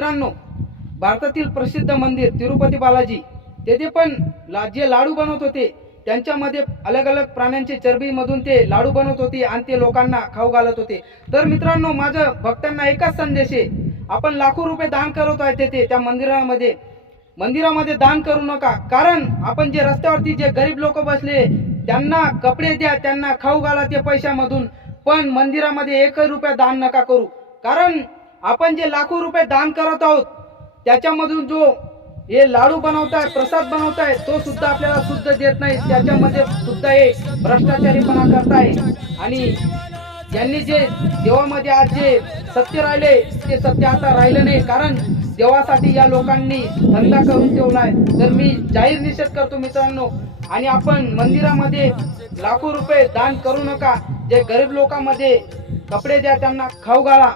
मित्रांनो, भारतातील प्रसिद्ध मंदिर तिरुपती बालाजी, तेथे पण जे लाडू बनवत होते त्यांच्यामध्ये अलग अलग प्राण्यांचे चरबीमधून ते लाडू बनवत होते आणि ते लोकांना खाऊ घालत होते। तर मित्रांनो, माझं भक्तांना एकच संदेश आहे, आपण लाखो रुपये दान करत आहे तेथे त्या मंदिरामध्ये दान करू नका। कारण आपण जे रस्त्यावरती जे गरीब लोक बसले त्यांना कपडे द्या, त्यांना खाऊ घाला ते पैशामधून, पण मंदिरामध्ये 1 रुपया दान नका करू। कारण आपण जे लाखो रुपये दान करत आहोत त्याच्यामधून जो हे लाडू बनवताय, प्रसाद बनवताय, तो सुद्धा आपल्याला शुद्ध देत नाही, त्याच्यामध्ये सुद्धा हे भ्रष्टाचारीपणा करताय। आणि यांनी जे देवामध्ये आज जे सत्य राहिले ते सत्य आता राहिलं नाही, कारण देवासाठी या लोकांनी धंदा करून ठेवलाय। तर मी जाहीर निषेध करतो मित्रांनो, आणि आपण मंदिरामध्ये लाखो रुपये दान करू नका। जे गरीब लोकांमध्ये कपडे द्या, त्यांना खाऊ घाला।